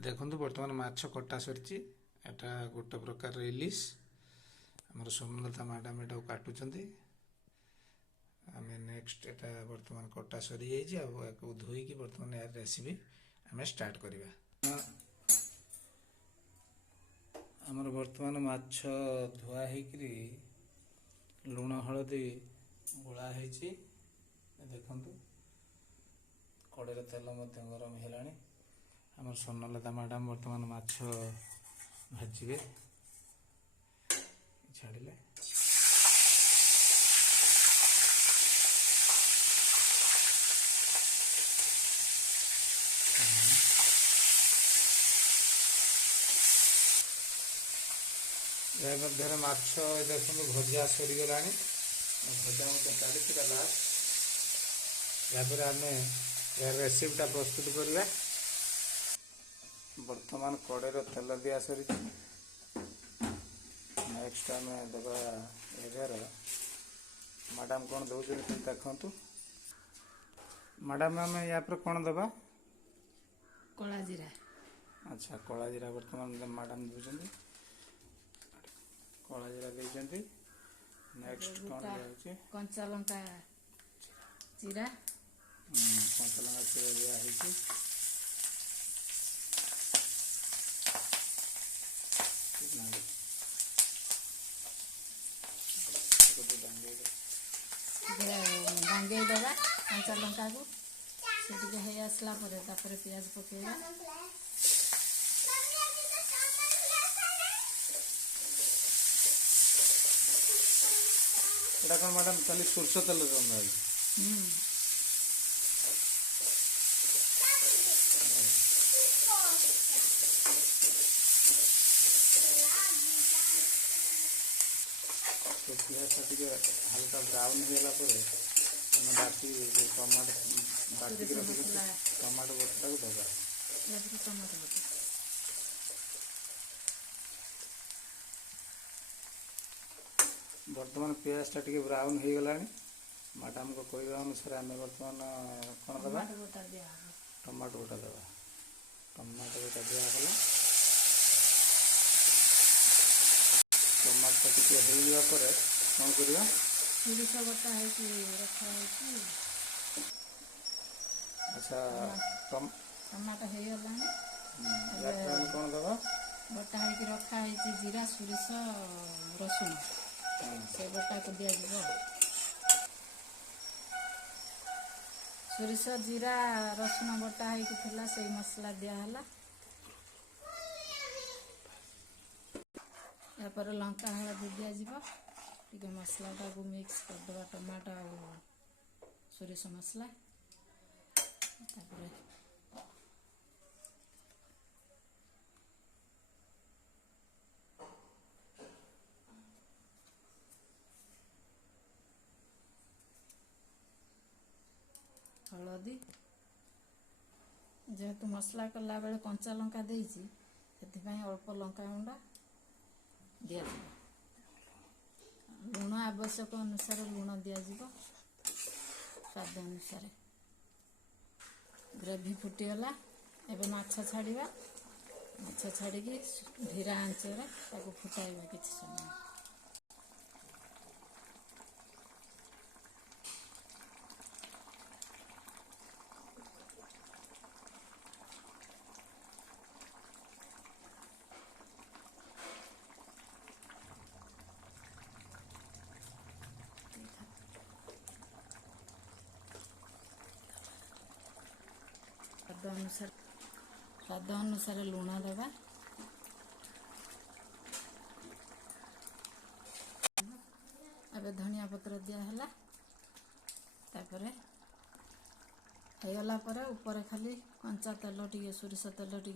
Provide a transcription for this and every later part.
देखो बर्तमान माछ कटा सरी एटा गोटे प्रकार इलिश आमर सोमलता मैडम एटा काटुंट आम नेक्स्ट एटा बर्तमान कटा सरी जाइए धोईकी बर्तमान यार रेसिपी आम स्टार्ट करवा। आमर बर्तमान माछ धुआ होकरी लुण हलदी गोला देखु कड़े तेल गरम है। आमर स्वर्णलता मैडम बर्तमान माछ भाजबे छाड़े या मध्य माछ देखो भजा सरीगला भजा मतलब चली लास्ट यापर आम यार रेसिपीटा प्रस्तुत करवा। बर्तमान कड़े तेल दिया सरी नेक्स्ट आम देवा एगार मैडम कौन दौर देखु मैडम आम या कौन दबा कला जीरा। अच्छा कला जीरा बर्तमान मैडम दौरान कला जीरा देते नेक्स्ट कौन दिया कंचा लंका जीरा कंचा लंका जीरा दिया डांगे दबा कंचा लंका को से आसला पियाज पकेगा कौन मैडम खाली सोरष तेल रंधा तो पियाज हल्का ब्राउन होगा बाकी टमाटो बाटी टमाटो बटा को दबा बर्तमान पियाजटा टी ब्राउन हो गला मैडम को कहवा अनुसार आम बर्तमान कौन दबा टमाटो बटा दबा टमाटो बटा दिगला टमाटो टी होगा कौन करवा सोरिष बटा रखा अच्छा टमाटो हो कौन दबा बटा हो रखा जीरा सोरिष रसुण से बटा को दिया सोरिष जीरा रसुण बटा होता से मसला दियाला यापर लंका हलदी दिया मसलाटा को मिक्स करदे टमाटो और सोरिष मसला हलदी जेहेतु मसला कला बेले कंचा लंका देसी से अल्प लंका गुंडा दिया लुण आवश्यक अनुसार लुण दिया स्वाद अनुसार ग्रेवी फुटीगला एवं माछ छाड़ा माछ छाड़ी धीरा आंचर फुटाइबा किसी समय स्वाद अनुसार लुण दबा अब धनिया पत्र दियाला होगला ऊपर खाली कंचा तेल टे सोरिष तेल टे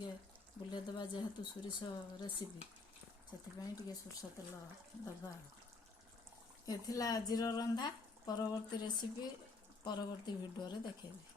बुले दबा जेहेतु सोरिष रेसिपी से सोरिष तेल दबा ये आज रंधा परवर्ती रेसिपी परवर्ती वीडियो रे देखेबी।